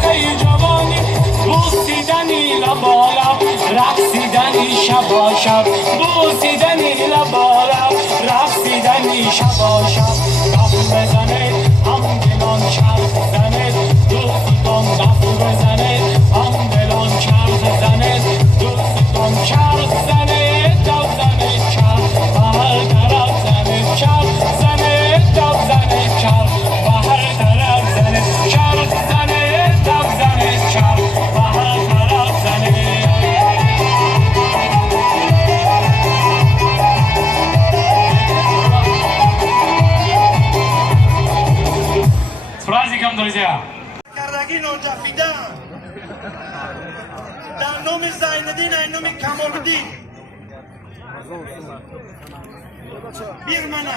چرخه جوانی بوسیدنی لبالم رقصیدنی شبا شب بوسیدنی لبالم رقصیدنی شبا شب دف بزنه همدلان چرخ زنه دوستان دف بزنه همدلان چرخ زنه دوستان چرخ زنه دف زنه چرخ و هر طرف زنه چرخ زنه دف زنه چرخ و هر طرف زنه چرخ زنه دف زنه چرخ و هر طرف زنه праздником, друзья! کردگی نوجفیدن در نام زیندین اینوم کمالدین بیرمنه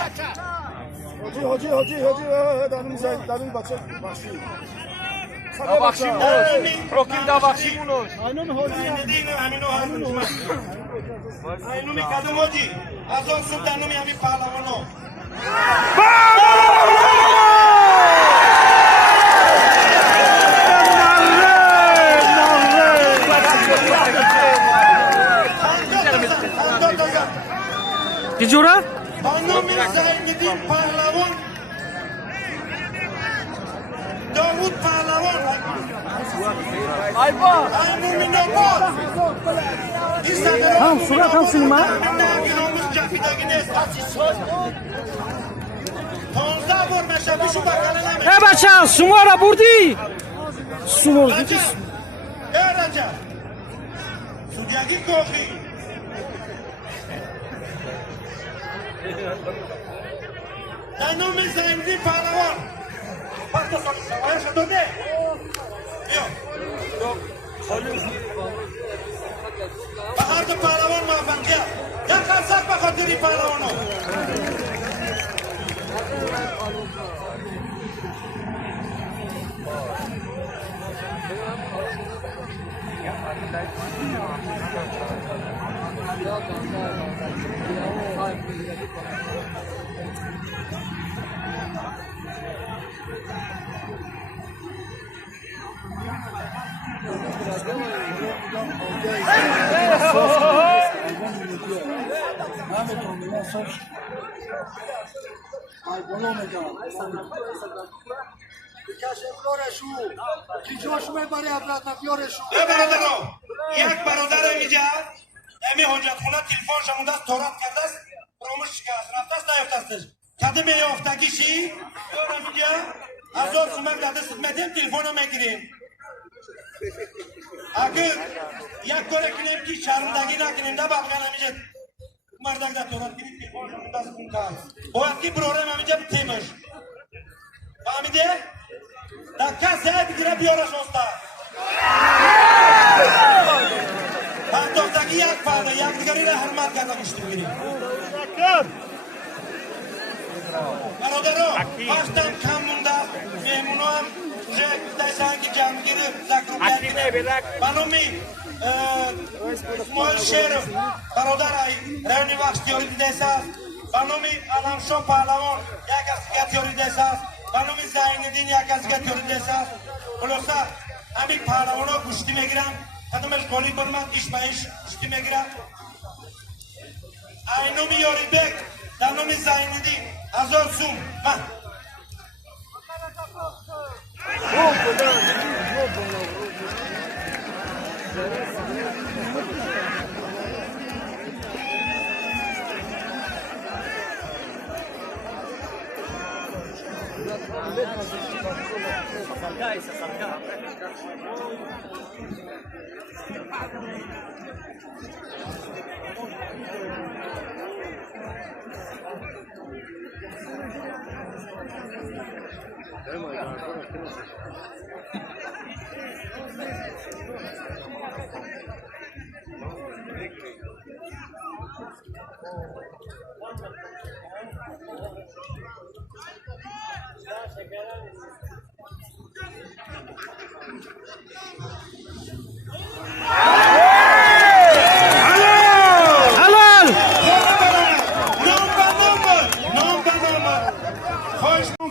حاجی داریم زید داریم بچه بخشی روکیم دا بخشیمونوش زیندین اینوم کدوم حاجی از آن سود در نامی همین پهلوانو چی جوره؟ خانم زیندین پهلوان داوود پهلوان اینومی نباد هم صورت هم سینما ناموز جفیدگی نیست 15 بار مشبیشو بکنه نمیشه بچه سومو را بردی؟ سومو رجب رجب سودیگی کوخی در نام زیندین پهلوان پس سوایش داده بیا به هر دو پهلوان موفقیت یک خلصت به خاطر این پهلوانو یک برادر اینجا امی حجت خونه تلفن شمونده است تورات کرده است فراموش شکست رفته است نیفته استش کده می یافتگیشی دارم اینجا از آن سومک در دستت میدیم تلفن رو میگیریم اگر یک کار کنیم که شرمندگی نکنیم نه بلغن همیشه مردک در تورات کنیم تلفن شمونده است خون کرد باید که برارم همیشه بتیمش فهمیده؟ در کسی بگیره بیارش استا پرداختگی یک فرده یک دیگری را حرمت کرده گشتی بگیریم برادران هاشتم کم مونده مهمونو هم دیسان که جمع گیره زکروبیت کنه بنامی اسماعیل شیرف برادر رونی وقتیاری دیسه است بنامی علمشو پهلوان یک از گتیاری دیسه است بنامی زیندین یک از گتیاری دیسه است خلاصه همین پهلوان ها گشتی میگیرن کدومش گالی برمند ایش گشتی میگیرن اینومی یاری بک در نومی زیندین 1000 سوم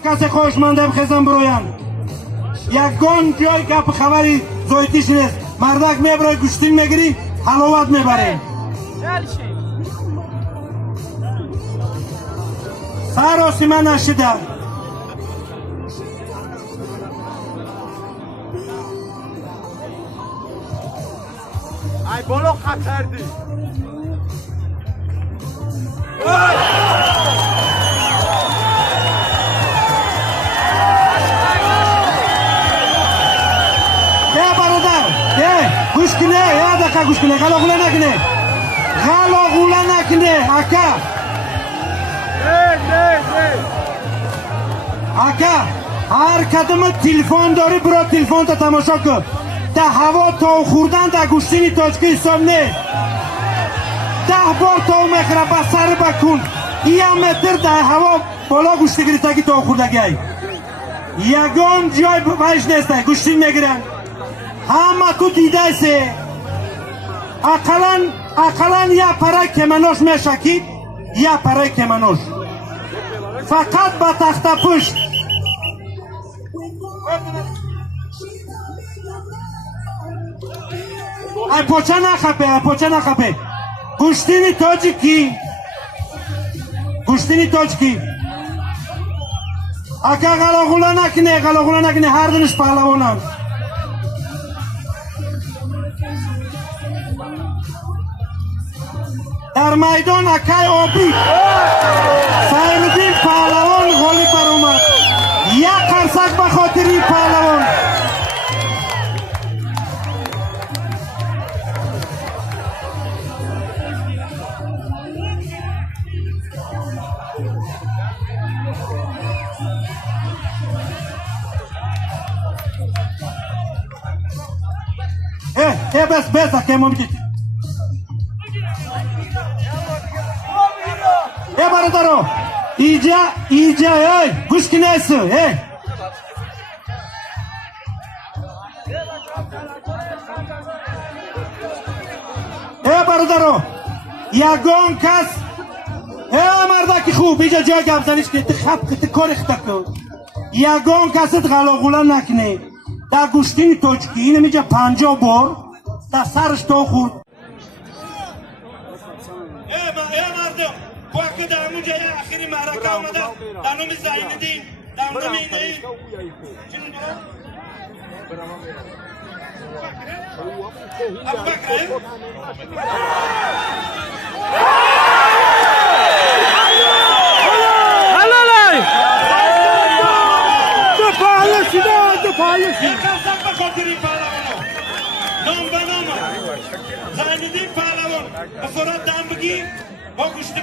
کسی خوشمنده بخیزم برویم یکان جای گپ خبری زایتیش نیست. مردک میبره گوشتی میگیری حلاوت میبره. سراسی من نشده. ای بالا خطر دی. گوش کنه یا دقیقه گوش کنه غلاغوله نکنه غلاغوله نکنه اکا اکا هر کدوم تلفن داری برو تلفن تا تماشا کن ده هوا تا خوردن در گوشتینی تاجکی حساب نه 10 بار تا میخره با سر بکن یه متر در هوا بالا گوشتی گریتگی تا خوردگی یگان جای بایش نیسته گوشتی میگیرن همه تو دیده سه اقلان یه پره کمنوش میشکید یه پره کمنوش فقط با تخت پشت ای پوچه نخپه گوشتینی تاج کی اکا غلاغوله نکنه هر دنش پهلوانان در میدان اکای آبی سیدالدین پهلوان غالب برآمد یک قرصک به خاطر این پهلوان بس که ممکن برادرو اینجا گوش که نیست برادرو یگان کس مردکی خوب اینجا جای گفزنیش که تی کاری خطا کن یگان کست غلاغوله نکنه در گوشتین توچکی اینم اینجا 50 بار در سرش تو خود مردم وقتی در همون جای اخیری معرکه آمده در نام زیندین در نام اینه ابوبکر نام به نام زیندین پهلوان به فرات دم بگی با گوشت